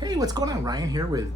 Hey, what's going on? Ryan here with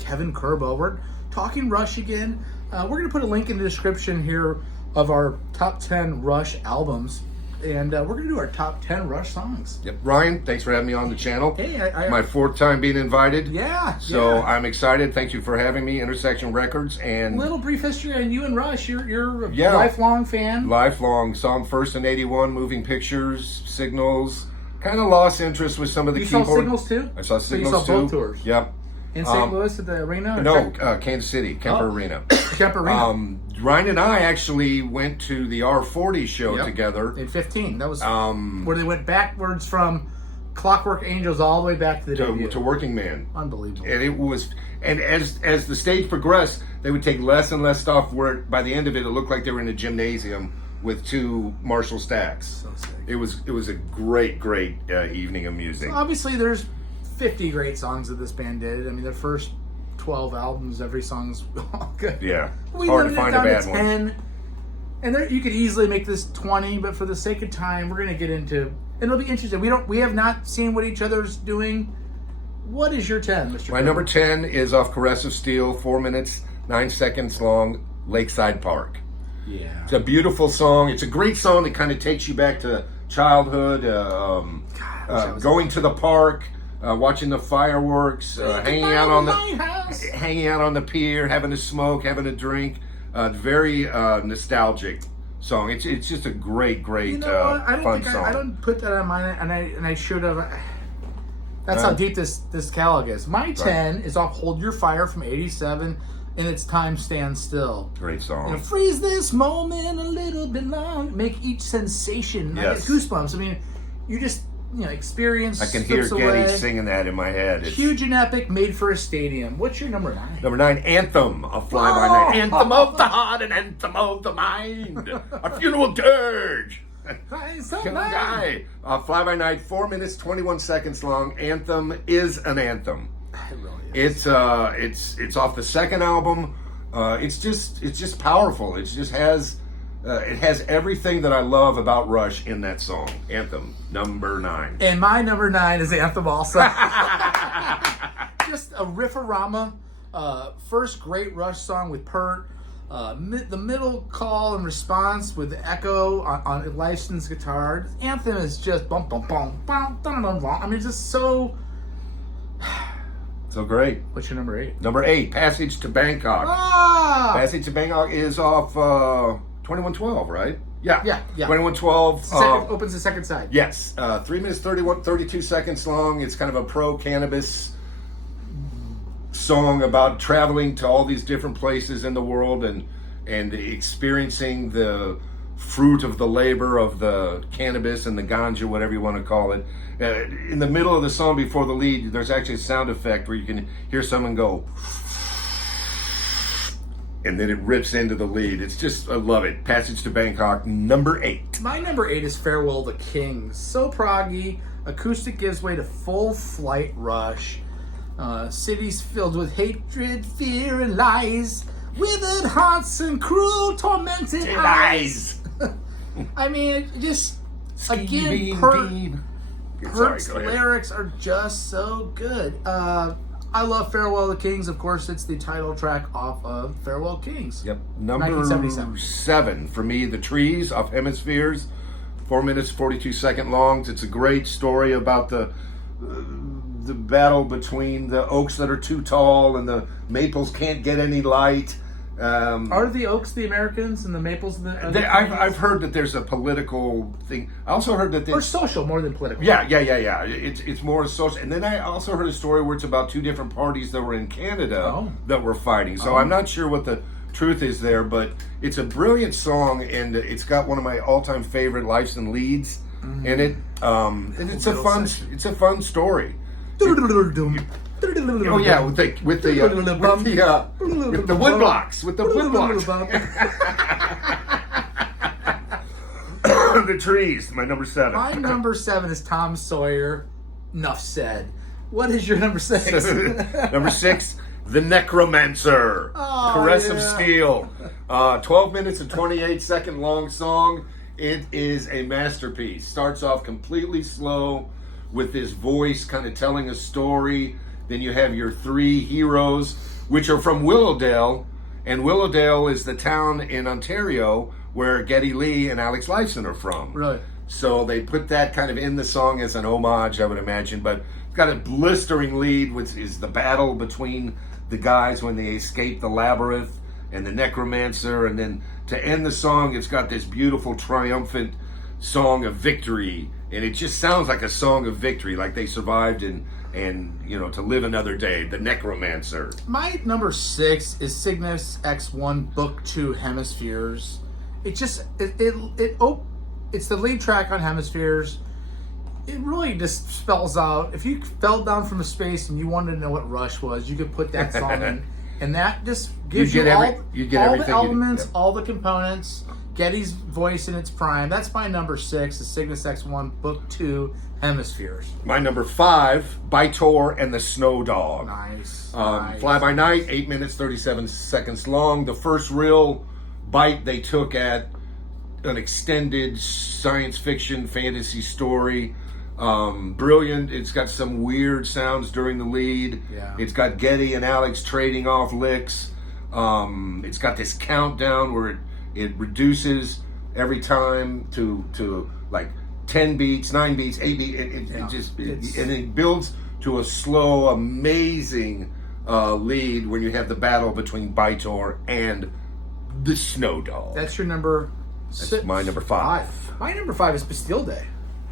Kevin Kerbo. We're talking Rush again. We're going to put a link in the description here of our top 10 Rush albums. And we're going to do our top 10 Rush songs. Yep, Ryan, thanks for having me on the channel. Hey, my fourth time being invited. Yeah. So I'm excited. Thank you for having me, Intersection Records. And little brief history on you and Rush. You're a Yeah. lifelong fan. lifelong. Saw him first in '81, Moving Pictures, Signals. Kind of lost interest with some of the You keyboard. saw Signals too? I saw So you Signals saw too. both tours? Yep. In St. Louis at the arena? Or No, Kansas City, Kemper Oh. Arena. Kemper Arena. Ryan and I actually went to the R40 show Yep. together. In 15. That was where they went backwards from Clockwork Angels all the way back to the debut. To Working Man. Unbelievable. And it was, and as the stage progressed, they would take less and less stuff. Where by the end of it, it looked like they were in a gymnasium with two Marshall stacks. So sick. It was a great evening of music. So obviously, there's 50 great songs that this band did. I mean, their first 12 albums, every song's all good. Yeah, We hard to limited it find a down bad to one. 10, and there, you could easily make this 20, but for the sake of time, we're gonna get into. And it'll be interesting. We have not seen what each other's doing. What is your 10, Mr. My Kerr? number 10 is off Caress of Steel, 4 minutes 9 seconds long, Lakeside Park. Yeah. It's a beautiful song. It's a great song that kind of takes you back to childhood, I wish I was- going to the park, watching the fireworks, hanging out on the pier, having a smoke, having a drink. Very nostalgic song. It's just a great You know what? I don't fun think song. I don't put that on mine, and I should have. That's how deep this catalog is. My 10 is off "Hold Your Fire" from '87, and it's "Time Stands Still." Great song. You know, freeze this moment a little bit long, make each sensation. I Yes. get goosebumps. I mean, you just experience. I can hear slips Getty away. singing that in my head. It's Huge and epic, made for a stadium. What's your number 9? Number 9, Anthem, a fly-by-night. Anthem of the heart and anthem of the mind. A funeral dirge. Young guy. Fly-by-night, 4 minutes, 21 seconds long. Anthem is an anthem. It really is. It's off the second album. It's just powerful. It just has it has everything that I love about Rush in that song. Anthem, number 9. And my number 9 is Anthem also. Just a riffarama. First great Rush song with Pert. The middle call and response with Echo on licensed guitar. Anthem is just bum bum bum bum dum dum dum. I mean, it's just so. So great. What's your number 8? Number 8, Passage to Bangkok. Ah! Passage to Bangkok is off 2112, right? Yeah. Yeah. 2112. Opens the second side. Yes. 3 minutes 32 seconds long. It's kind of a pro-cannabis song about traveling to all these different places in the world and experiencing the fruit of the labor of the cannabis and the ganja, whatever you want to call it. In the middle of the song before the lead, there's actually a sound effect where you can hear someone go, and then it rips into the lead. It's just, I love it. Passage to Bangkok, number 8. My number 8 is Farewell to Kings. So proggy, acoustic gives way to full flight Rush. Cities filled with hatred, fear, and lies. Withered hearts and cruel, tormented eyes. I mean, just, again, Pert's lyrics are just so good. I love Farewell to Kings. Of course, it's the title track off of Farewell Kings. Yep. Number 1977. 7 for me, The Trees off Hemispheres. 4 minutes, 42 second longs. It's a great story about the battle between the oaks that are too tall and the maples can't get any light. Are the oaks the Americans and the maples the I've heard that there's a political thing. I also heard that or social more than political. Yeah. It's more social. And then I also heard a story where it's about 2 different parties that were in Canada that were fighting. So I'm not sure what the truth is there, but it's a brilliant song, and it's got one of my all-time favorite Lifes and Leads in it. And it's a fun story. Oh yeah, with the wood blocks, The Trees, my number 7. My number 7 is Tom Sawyer. Enough said. What is your number 6? Number 6, The Necromancer, Caress of Steel. 12 minutes and 28 second long song. It is a masterpiece. Starts off completely slow with his voice kind of telling a story. Then you have your three heroes, which are from Willowdale, and Willowdale is the town in Ontario where Geddy Lee and Alex Lifeson are from. Really? So they put that kind of in the song as an homage, I would imagine. But it's got a blistering lead, which is the battle between the guys when they escape the labyrinth and the necromancer. And then to end the song, it's got this beautiful, triumphant song of victory. And it just sounds like a song of victory, like they survived and to live another day. The necromancer. My number 6 is Cygnus X1 Book 2 Hemispheres. It's the lead track on Hemispheres. It really just spells out, if you fell down from a space and you wanted to know what Rush was, you could put that song in, and that just gives you all the elements, all the components. Geddy's voice in its prime. That's my number 6, is Cygnus X1 Book 2 Hemispheres. My number 5, Bytor and the Snow Dog. Nice. Fly By Night, 8 minutes, 37 seconds long. The first real bite they took at an extended science fiction fantasy story. Brilliant. It's got some weird sounds during the lead. Yeah. It's got Geddy and Alex trading off licks. It's got this countdown where it reduces every time to like 10 beats, 9 beats, 8 beats. And it builds to a slow, amazing lead when you have the battle between Bytor and the Snow Dog. That's your number. That's my number 5. My number 5 is Bastille Day.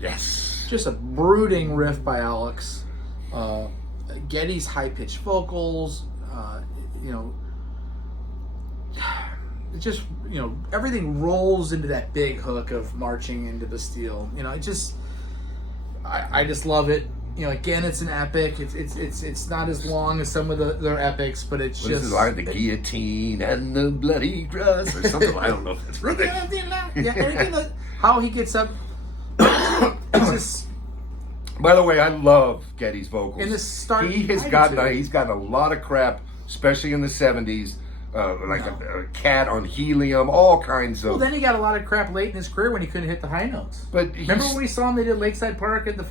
Yes. Just a brooding riff by Alex. Geddy's high-pitched vocals. Everything rolls into that big hook of marching into Bastille. I just love it. Again, it's an epic. It's not as long as some of their epics, but it's This is like the guillotine and the bloody cross or something. I don't know if that's right. Yeah, everything how he gets up. It's just. By the way, I love Geddy's vocals. In the start, he's gotten a lot of crap, especially in the 70s. A cat on helium, all kinds of. Well, then he got a lot of crap late in his career when he couldn't hit the high notes. But remember when we saw him? They did Lakeside Park at the.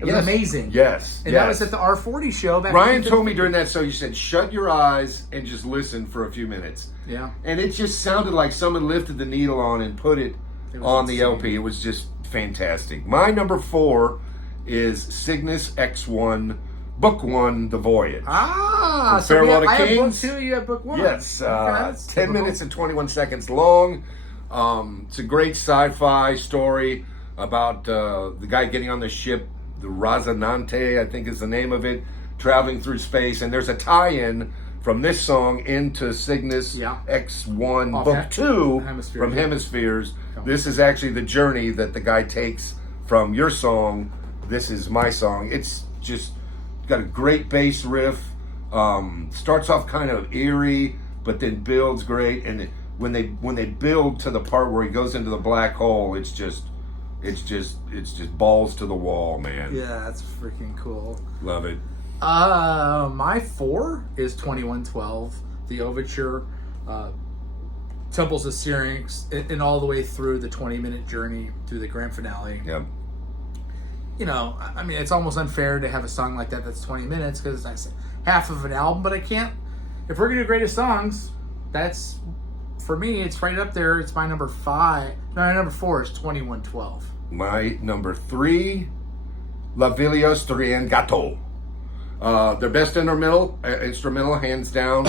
It was amazing. Yes, and that was at the R40 show. Ryan told me during that show, you said, shut your eyes and just listen for a few minutes. Yeah. And it just sounded like someone lifted the needle on and put it on insane. the LP. It was just fantastic. My number 4 is Cygnus X1, Book 1, The Voyage. So Farewell to I Kings. have Book 2, you have Book 1. Yes, Okay, 10 minutes and 21 seconds long. It's a great sci-fi story about the guy getting on the ship, the Rosinante, I think is the name of it, traveling through space. And there's a tie-in from this song into Cygnus X1 Book 2 from Hemispheres. This is actually the journey that the guy takes from your song. This is my song. It's just got a great bass riff. Starts off kind of eerie, but then builds great. And when they build to the part where he goes into the black hole, it's just balls to the wall, man. Yeah, that's freaking cool. Love it. My 4 is 2112, the overture, Temples of Syrinx, and all the way through the 20-minute journey through the grand finale. Yep. It's almost unfair to have a song like that that's 20 minutes because I said half of an album, but I can't. If we're going to do greatest songs, that's, for me, it's right up there. It's my number 5. No, my number 4 is 2112. My number 3, La Vilios Triangato. Their best instrumental, hands down.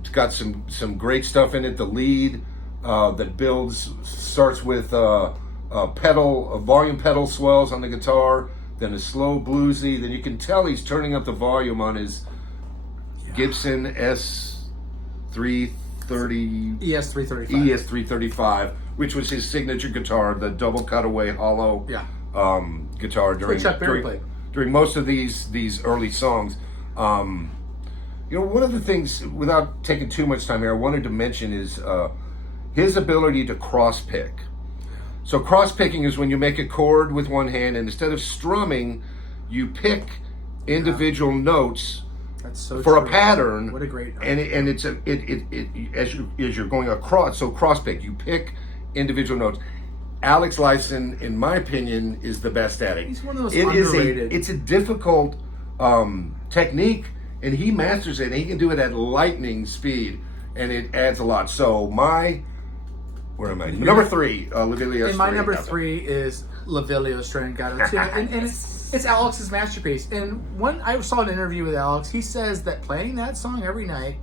It's got some great stuff in it. The lead that starts with volume pedal swells on the guitar, then a slow bluesy. Then you can tell he's turning up the volume on his Gibson ES335, which was his signature guitar, the double cutaway hollow guitar during most of these early songs. One of the things, without taking too much time here, I wanted to mention is his ability to cross pick. So cross picking is when you make a chord with one hand, and instead of strumming, you pick individual notes. That's so for true. A pattern. What a great and it's as you're going across. So cross pick, you pick individual notes. Alex Lifeson, in my opinion, is the best at it. He's one of those underrated. It's a difficult technique, and he masters it, and he can do it at lightning speed, and it adds a lot. So where am I? Number 3, Lavilio. And my number 3 is Lavilio Strangado too, and it's Alex's masterpiece. And when I saw an interview with Alex, he says that playing that song every night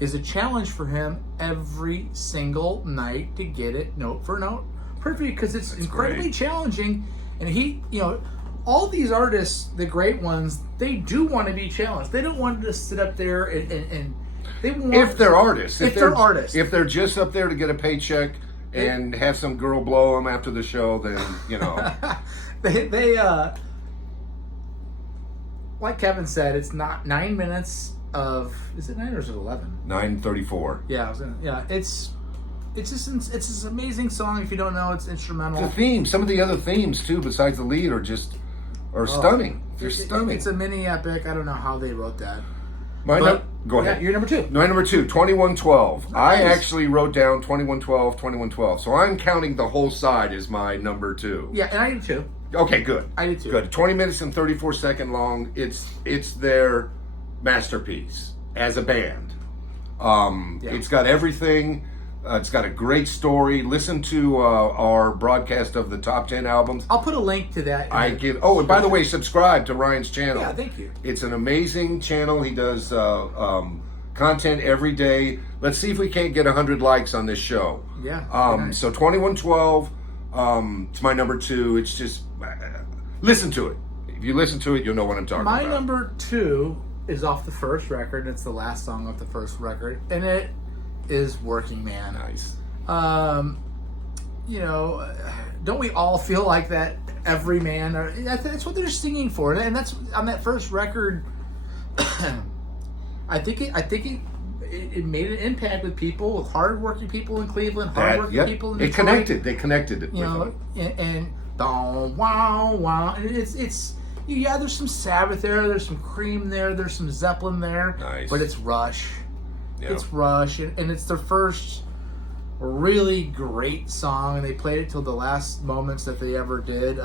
is a challenge for him every single night to get it note for note perfect, because it's incredibly challenging. And he, all these artists, the great ones, they do want to be challenged. They don't want to just sit up there and they want, if they're artists. If they're artists. If they're just up there to get a paycheck and have some girl blow them after the show, then, they like Kevin said, it's not 9 minutes of, is it 9 or is it 11? 9:34. Yeah, it's just this amazing song. If you don't know, it's instrumental. The theme, some of the other themes too, besides the lead, are stunning. They're stunning. It's a mini epic. I don't know how they wrote that. Go ahead. Yeah, you're number 2. My number 2, 2112. Nice. I actually wrote down 2112. So I'm counting the whole side as my number 2. Yeah, and I did too. Okay, good. I did too. Good. 20 minutes and 34 second long. It's their masterpiece as a band. It's got everything. It's got a great story. Listen to our broadcast of the top 10 albums. I'll put a link to that. And by the way, subscribe to Ryan's channel. Yeah, thank you. It's an amazing channel. He does content every day. Let's see if we can't get 100 likes on this show. Yeah. Nice. So 2112, it's my number 2. It's just, listen to it. If you listen to it, you'll know what I'm talking about. My number 2 is off the first record. It's the last song off the first record. And it is Working Man. Nice. Don't we all feel like that? Every man, that's what they're singing for, and that's on that first record. I think it made an impact with people, with hardworking people in Cleveland, hardworking people in Detroit. They connected it. And wow, wow, and it's there's some Sabbath there, there's some Cream there, there's some Zeppelin there, nice. But it's Rush. Yeah. It's Rush, and it's their first really great song, and they played it till the last moments that they ever did.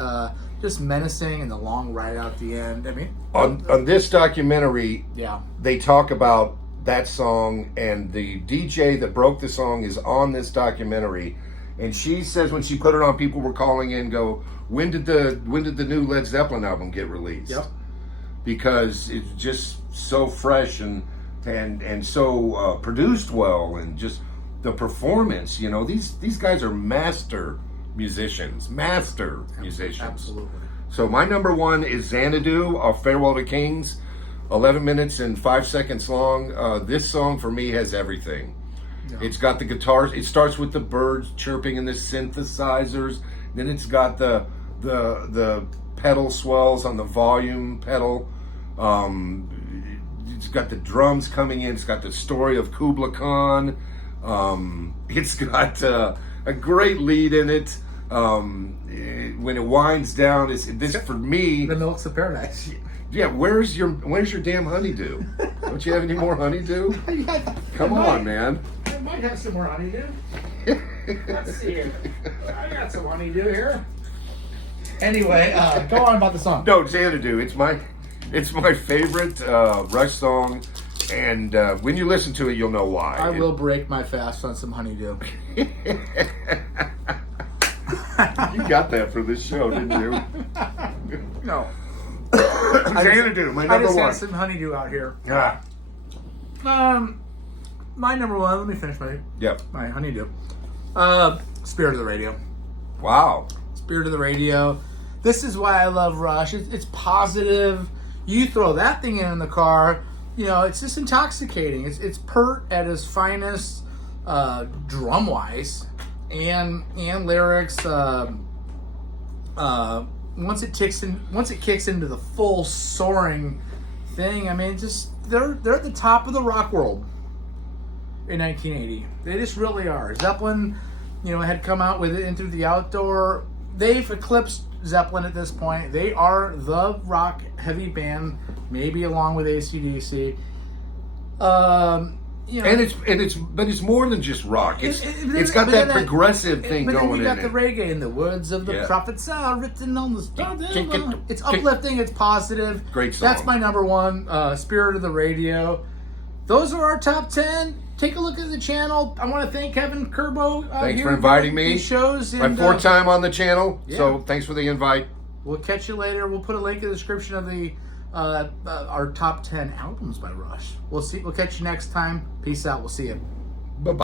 Just menacing, and the long ride out the end. I mean, on this documentary, yeah, they talk about that song, and the DJ that broke the song is on this documentary. And she says when she put it on, people were calling in, go, when did the new Led Zeppelin album get released? Yep. Because it's just so fresh and so produced well, and just the performance. These guys are master musicians. Absolutely. So my number 1 is Xanadu of Farewell to Kings, 11 minutes and 5 seconds long. This song for me has everything. Yeah. It's got the guitars. It starts with the birds chirping and the synthesizers. Then it's got the pedal swells on the volume pedal. It's got the drums coming in. It's got the story of Kubla Khan. It's got a great lead in it. When it winds down, this for me. The Milks of Paradise. Yeah, where's your damn honeydew? Don't you have any more honeydew? Come on, man. I might have some more honeydew. Let's see here. I got some honeydew here. Anyway, go on about the song. No, Xanadu. It's my favorite Rush song, and when you listen to it, you'll know why. I will break my fast on some honeydew. You got that for this show, didn't you? No. Xanadu, my number 1. I just had some honeydew out here. Yeah. My number 1. Let me finish my honeydew. Spirit of the Radio. Wow. Spirit of the Radio. This is why I love Rush. It's positive. You throw that thing in the car, it's just intoxicating. It's Pert at his finest, drum wise, and lyrics. Once it kicks into the full soaring thing, I mean, just they're at the top of the rock world in 1980. They just really are. Zeppelin, had come out with it Into the Outdoor. They've eclipsed Zeppelin at this point. They are the rock heavy band, maybe along with AC/DC. you know, and it's more than just rock. It's got but that then progressive thing but going then you got in the it. reggae and the words of the Yeah. prophets are written on the stars. Tick, tick, It's tick. uplifting. It's positive. Great song. That's my number one. Spirit of the Radio. Those are our top 10. Take a look at the channel. I want to thank Kevin Kerbo. Thanks here for inviting me. these shows. My And, fourth time on the channel, yeah. so thanks for the invite. We'll catch you later. We'll put a link in the description of the our top 10 albums by Rush. We'll catch you next time. Peace out. We'll see you. Bye-bye.